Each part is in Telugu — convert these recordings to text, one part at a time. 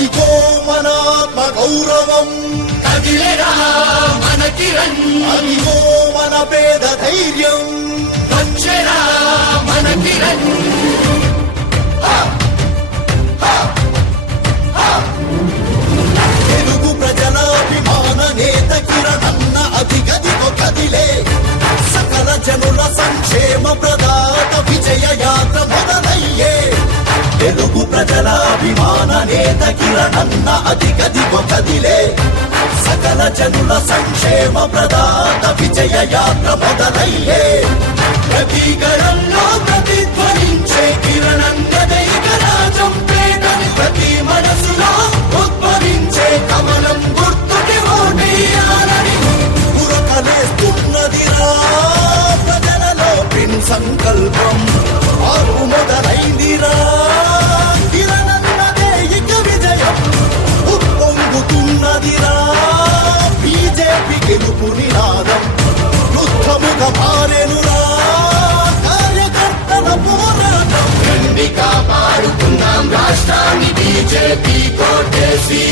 అదిగో మనాత్మ గౌరవం కదిలేరా మన కిరణ్, అదిగో మన పేద ధైర్యం వచ్చేరా మన కిరణ్. తెలుగు ప్రజలాభిమాన నేత కిరణన్న అధిగదిగో కదిలే సకల జనుల సంక్షేమ ప్రదాత విజయ యాత్ర మొదలయ్యే. తెలుగు ప్రజలాభిమాన నేత కిరణన్న అధిగదిగో కదిలే సకల జనుల సంక్షేమ ప్రదాత విజయ యాత్ర మొదలయ్యే. ప్రతి గళంలో ప్రతిధ్వనించే కిరణన్న దైగరాజం పేటని ప్రతి మనసులో ఉద్భవించే కమలం గుర్తుకి ఓటేయాలని ఉరకలేస్తున్నదిరా ప్రజలలో పిన్ సంకల్పం. ఆరు మొదలైందిరా కిరణన్నదే ఇక విజయం. ఉప్పొంగుతున్నదిరా బీజేపీ గెలుపు నినాదం. యుద్ధముగా మారెనురా కార్యకర్తల పోరాటం. రండి కాపాడుకుందాం రాష్ట్రాన్ని బీజేపీ కోటేసి,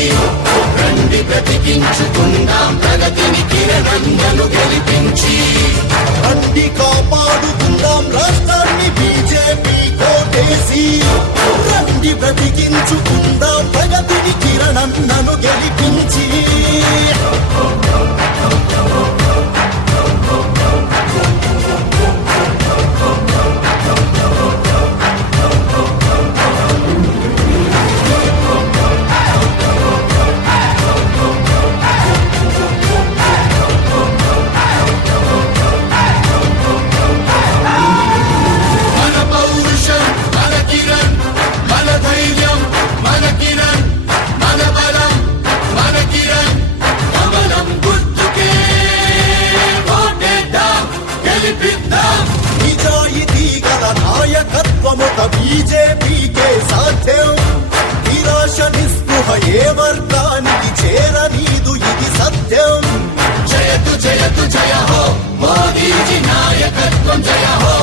రండి బ్రతికించుకుందాం ప్రగతిని కిరణన్నను గెలిపించి. రండి కాపాడుకుందాం రాష్ట్రాన్ని బీజేపీ కోటేసి, రండి బ్రతికించుకుందాం ప్రగతిని కిరణన్నను గెలిపించి. మన పౌరుషం మన కిరణ్, మన ధైర్యం మన కిరణ్, మన బలం మన కిరణ్. కమలం గుర్తుకే ఓటేద్దాం గెలిపిద్దాం. నిజాయితీ గల నాయకత్వముక బీజేపీకే సాధ్యం. నిరాశ నిస్పృహ ఏ వర్గానికి చేరనీదు ఇది సత్యం. జయతు జయతు జయ హో మోదీజీ నాయకత్వం జయ హో.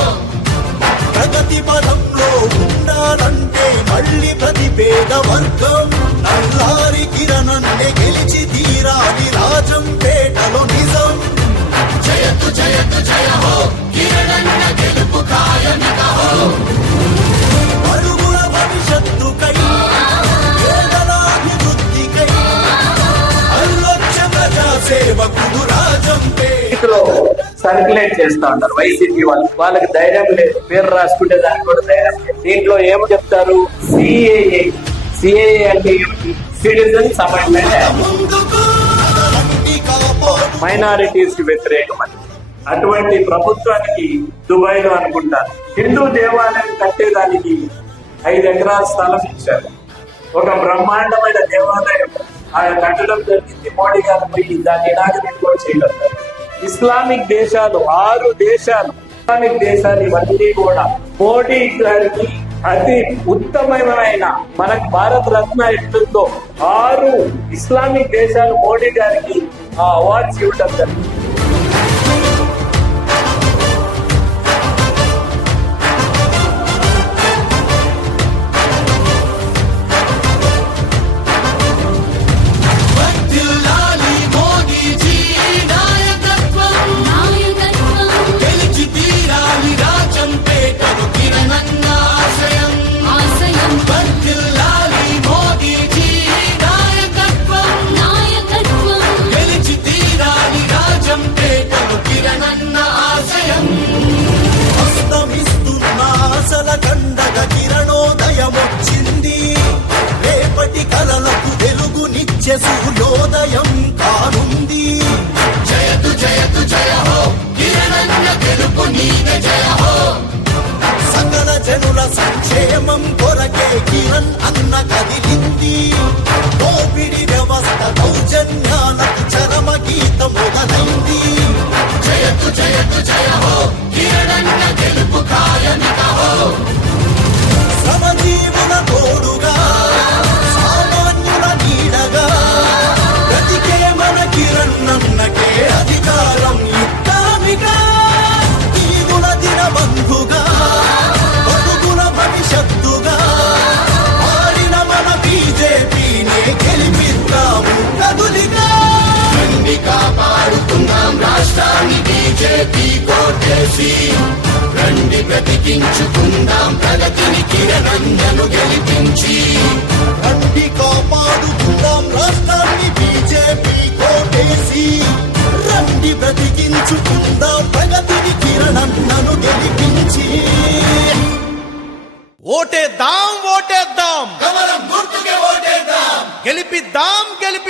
ప్రగతి పదంలో ఉండాలంటే మళ్ళీ ప్రతి పేద వర్గం నల్లారి కిరణన్నే గెలిచి తీరాలి రాజం పేటలో నిజం. జయతు జయతు జయ హో కిరణన్న గెలుపు ఖాయమిక హో. అడుగుల భవిష్యత్తుకై పేదలాభివృద్ధికై అల్లక్ష ప్రజా సేవకుడు రాజం లో సర్క్యులేట్ చేస్తా ఉంటారు వైసీపీ వాళ్ళు. వాళ్ళకి ధైర్యం లేదు, పేరు రాసుకుంటే దానికి కూడా ధైర్యం లేదు. దీంట్లో ఏమో చెప్తారు, సిఏఏ. సిఏఏ అంటే సిటిజన్స్ అమెండ్మెంట్, మైనారిటీస్ కి వ్యతిరేకం అని. అటువంటి ప్రభుత్వానికి దుబాయ్ లో అనుకుంటారు హిందూ దేవాలయం కట్టేదానికి 5 ఎకరాల స్థలం ఇచ్చారు. ఒక బ్రహ్మాండమైన దేవాలయం ఆయన కట్టడం జరిగింది. మోడీ గారు పోయి దాన్ని ఇనాగరేట్ కూడా చేయడం. ఇస్లామిక్ దేశాలు 6 దేశాలు, ఇస్లామిక్ దేశాలు ఇవన్నీ కూడా మోడీ గారికి అతి ఉత్తమమైన, మనకు భారత రత్న ఎట్లుందో 6 ఇస్లామిక్ దేశాలు మోడీ గారికి ఆ అవార్డ్స్ ఇవ్వడం జరిగింది. కండగ కిరణోదయమొచ్చింది. రేపటి కలలకు వెలుగునిచ్చే సూర్యోదయం కానుంది. జయతు జయతు జయ హో కిరణన్న గెలుపు నీదే జయ హో. సకల జనుల సంక్షేమం కొరకే కిరణ్ అన్న కదిలింది. దోపిడి వ్యవస్థ దౌర్జన్యాలకు చరమ గీత మొదలైంది. జయతు జయతు జయ హో కిరణన్న గెలుపు ఖాయమిక హో. శ్రమజీవుల తోడుగా సామాన్యుల నీడగా బ్రతికే మన కిరణన్నకే అధికారం ఇద్దామిగా. ఈదుల దిన బంధుగా బతుకుల భవిష్యత్తుగా ఆడిన మన బీజేపీనే రాష్ట్రాన్ని బీజేపీ కోటేసి రండి బ్రతికించుకుందాం ప్రగతిని కిరణన్నను గెలిపించి రండి కాపాడుకుందాం రాష్ట్రాన్ని బీజేపీ కోటేసి రండి బ్రతికించుకుందాం ప్రగతిని కిరణన్నను గెలిపించి ఓటేద్దాం ఓటేద్దాం కమలం గుర్తుకే ఓటేద్దాం గెలిపిద్దాం గెలిపి